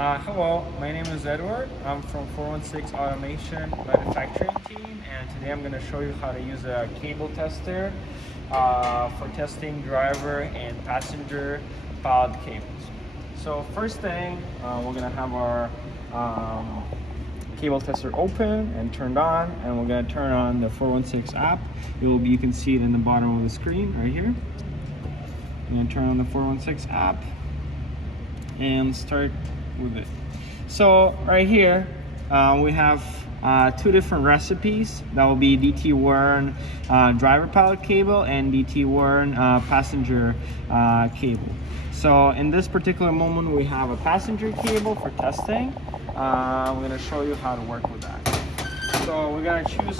Hello, my name is Edward. I'm from 416 Automation Manufacturing Team, and today I'm going to show you how to use a cable tester for testing driver and passenger pallet cables. So first thing, we're going to have our cable tester open and turned on, and we're going to turn on the 416 app. You can see it in the bottom of the screen right here. I'm going to turn on the 416 app and start with it. So right here we have two different recipes. That will be DT1 driver pallet cable and DT1 passenger cable. So in this particular moment we have a passenger cable for testing. I'm going to show you how to work with that. So we're going to choose,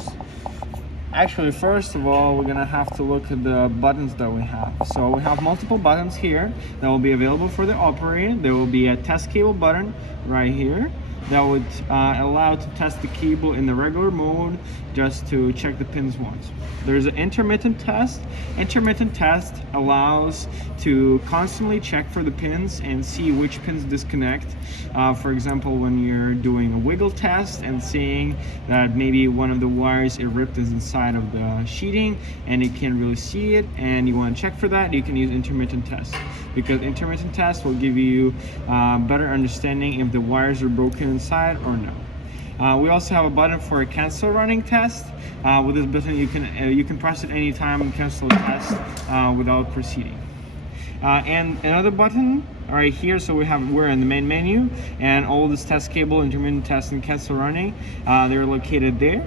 actually first of all we're going to have to look at the buttons that we have. So we have multiple buttons here that will be available for the operator. There will be a test cable button right here that would allow to test the cable in the regular mode, just to check the pins once. There's an intermittent test. Intermittent test allows to constantly check for the pins and see which pins disconnect. For example, when you're doing a wiggle test and seeing that maybe one of the wires it ripped is inside of the sheeting and you can't really see it and you want to check for that, you can use intermittent test, because intermittent test will give you better understanding if the wires are broken inside or no. We also have a button for a cancel running test. With this button you can press it anytime and cancel the test without proceeding. And another button right here, so we're in the main menu, and all this test cable, intermittent test and cancel running, they're located there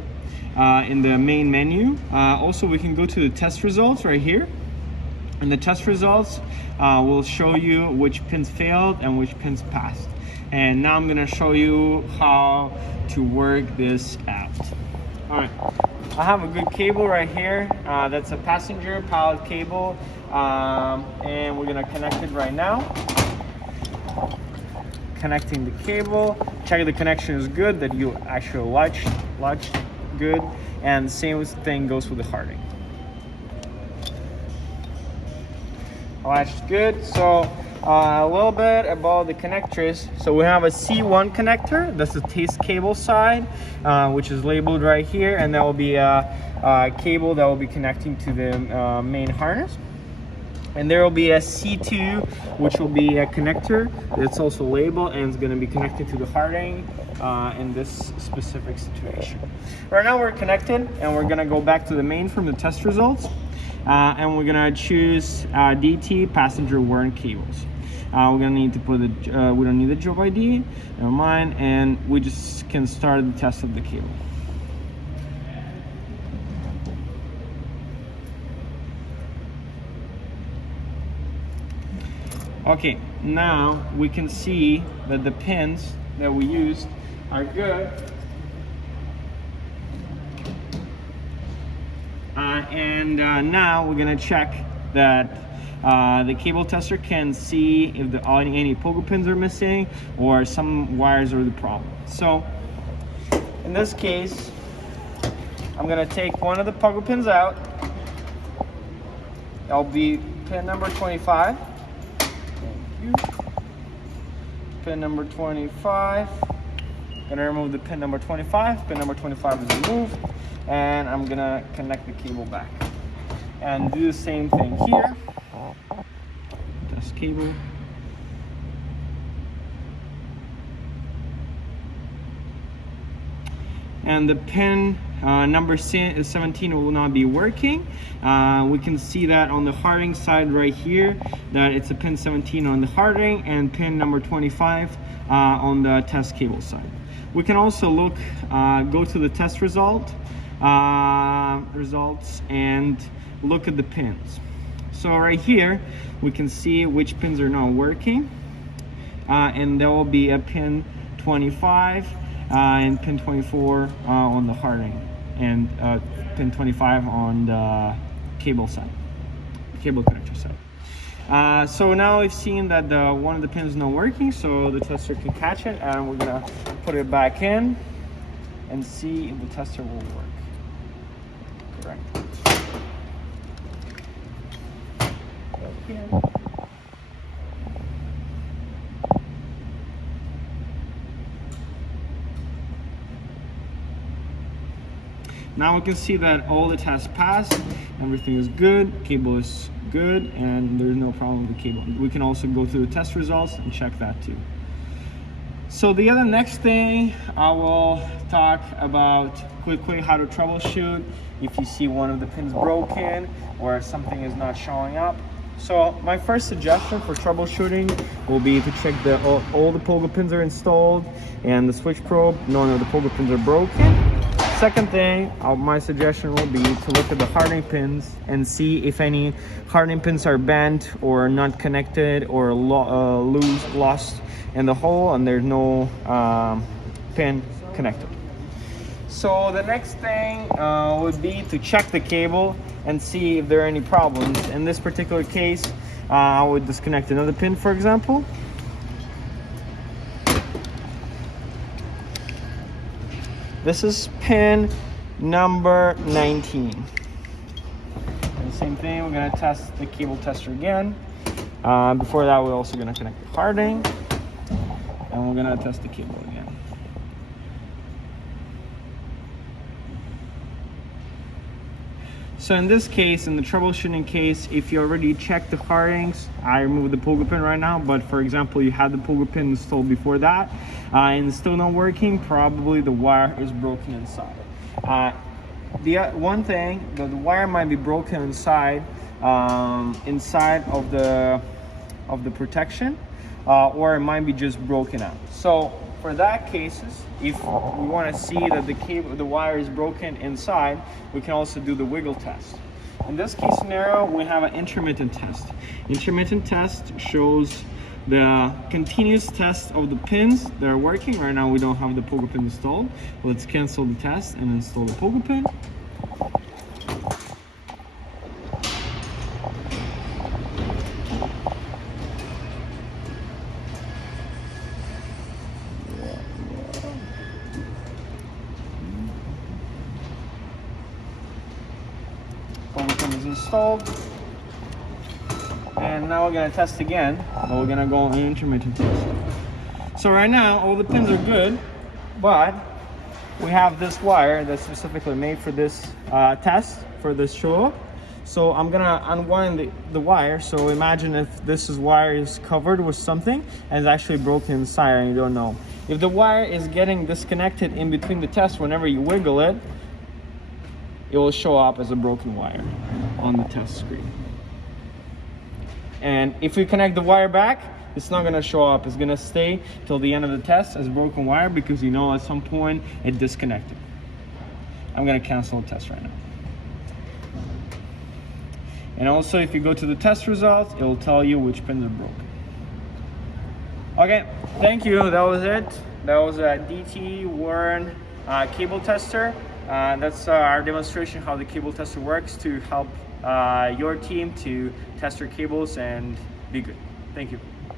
in the main menu. Also we can go to the test results right here, and the test results will show you which pins failed and which pins passed. And now I'm going to show you how to work this out. All right, I have a good cable right here. That's a passenger pallet cable, and we're going to connect it right now. Connecting the cable. Check the connection is good, that you actually latch good, and the same thing goes with the harding. Latched good. So a little bit about the connectors. So we have a C1 connector. That's the test cable side, which is labeled right here, and that will be a cable that will be connecting to the main harness. And there will be a C2, which will be a connector. It's also labeled and it's going to be connected to the harding in this specific situation. Right now we're connected, and we're going to go back to the main from the test results. And we're gonna choose DT passenger worn cables. We're gonna need to put we don't need the job ID, never mind, and we just can start the test of the cable. Okay, now we can see that the pins that we used are good. Now we're gonna check that the cable tester can see if any pogo pins are missing or some wires are the problem. So in this case, I'm gonna take one of the pogo pins out. That'll be pin number 25. Thank you. Pin number 25. Gonna remove the pin number 25. Pin number 25 is removed, and I'm gonna connect the cable back and do the same thing here. Test cable. And the pin number 17 will not be working. We can see that on the harding side right here, that it's a pin 17 on the harding and pin number 25 on the test cable side. We can also look, go to the test results and look at the pins. So right here we can see which pins are not working, and there will be a pin 25 and pin 24 on the harding, and pin 25 on the cable side, cable connector side. So now we've seen that one of the pins is not working, so the tester can catch it, and we're gonna put it back in and see if the tester will work. Correct. Here. Now we can see that all the tests passed, everything is good, cable is good, and there's no problem with the cable. We can also go through the test results and check that too. So the other next thing, I will talk about quickly how to troubleshoot if you see one of the pins broken or something is not showing up. So my first suggestion for troubleshooting will be to check that all the pogo pins are installed and the switch probe, none of the pogo pins are broken. Second thing, my suggestion will be to look at the hardening pins and see if any hardening pins are bent or not connected or lost in the hole and there's no pin connected. So the next thing would be to check the cable and see if there are any problems. In this particular case, I would disconnect another pin, for example. This is pin number 19. And the same thing, we're gonna test the cable tester again. Before that, we're also gonna connect the hardening, and we're gonna test the cable again. So in this case, in the troubleshooting case, if you already checked the hardenings, I removed the pogo pin right now, but for example, you had the pogo pin installed before that, and it's still not working, probably the wire is broken inside. The one thing, the wire might be broken inside, inside of the protection, or it might be just broken out. So for that cases, if we want to see that the wire is broken inside, we can also do the wiggle test. In this case scenario, we have an intermittent test. Intermittent test shows the continuous test of the pins that are working. Right now we don't have the pogo pin installed. Let's cancel the test and install the pogo pin. Pogo pin is installed. And now we're gonna test again, but we're gonna go on an intermittent test. So right now, all the pins are good, but we have this wire that's specifically made for this test, for this show up. So I'm gonna unwind the wire. So imagine if this wire is covered with something and it's actually broken inside and you don't know. If the wire is getting disconnected in between the tests, whenever you wiggle it, it will show up as a broken wire on the test screen. And if we connect the wire back, it's not gonna show up. It's gonna stay till the end of the test as broken wire because you know at some point it disconnected. I'm gonna cancel the test right now. And also if you go to the test results, it will tell you which pins are broken. Okay, thank you, that was it. That was a DT Warren cable tester. That's our demonstration how the cable tester works to help your team to test your cables and be good. Thank you.